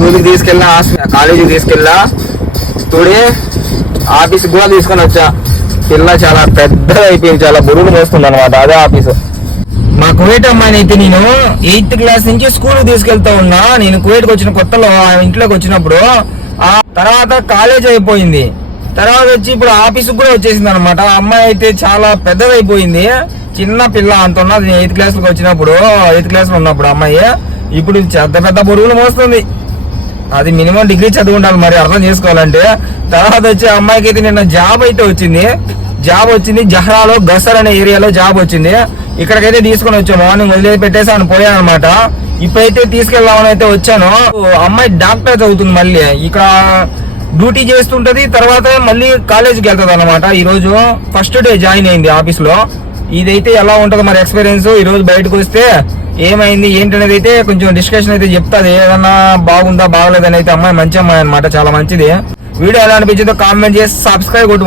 స్కూల్కి తీసుకెళ్ళినా కాలేజీకి తీసుకెళ్ళా టుడే ఆఫీస్ కూడా తీసుకొని వచ్చా. పిల్ల చాలా పెద్దగా అయిపోయింది, చాలా బరువులు మోస్తుంది అనమాట. అదే ఆఫీసు. మా కువైట్ అమ్మాయిని అయితే నేను 8th క్లాస్ నుంచి స్కూల్కి తీసుకెళ్తా ఉన్నా. నేను కువైట్కి వచ్చిన కొత్తలో ఇంట్లోకి వచ్చినప్పుడు. ఆ తర్వాత కాలేజ్ అయిపోయింది, తర్వాత వచ్చి ఇప్పుడు ఆఫీస్కి కూడా వచ్చేసింది అనమాట. అమ్మాయి అయితే చాలా పెద్దదైపోయింది, చిన్న పిల్ల అంత ఉన్నది. 8th క్లాస్కి వచ్చినప్పుడు 8th క్లాస్లో ఉన్నప్పుడు అమ్మాయి ఇప్పుడు పెద్ద పెద్ద బరువులు మోస్తుంది. అది మినిమం డిగ్రీ చదువు ఉండాలి మరి అర్థం చేసుకోవాలంటే. తర్వాత వచ్చి అమ్మాయికి అయితే నిన్న జాబ్ అయితే వచ్చింది. జహ్రాలో గసర్ అనే ఏరియాలో జాబ్ వచ్చింది. ఇక్కడికైతే తీసుకొని వచ్చాను. మార్నింగ్ వదిలేసి పెట్టేసి అని పోయాను అనమాట. ఇప్పుడైతే తీసుకెళ్దామని అయితే వచ్చాను. అమ్మాయి డాక్టర్ చదువుతుంది, మళ్ళీ ఇక్కడ డ్యూటీ చేస్తుంటది. తర్వాత మళ్ళీ కాలేజీకి వెళ్తుంది అనమాట. ఈ రోజు ఫస్ట్ డే జాయిన్ అయింది ఆఫీస్ లో. ఇదైతే ఎలా ఉంటది మరి ఎక్స్పీరియన్స్. ఈ రోజు బయటకు వస్తే ఏమైంది ఏంటనేది అయితే కొంచెం డిస్కషన్ అయితే చెప్తాది. ఏదన్నా బాగుందా బాగలేదని అయితే. అమ్మాయి మంచి అమ్మాయి అనమాట, చాలా మంచిది. వీడియో ఎలా అనిపించిందో కామెంట్ చేసి సబ్స్క్రైబ్ కొట్టు.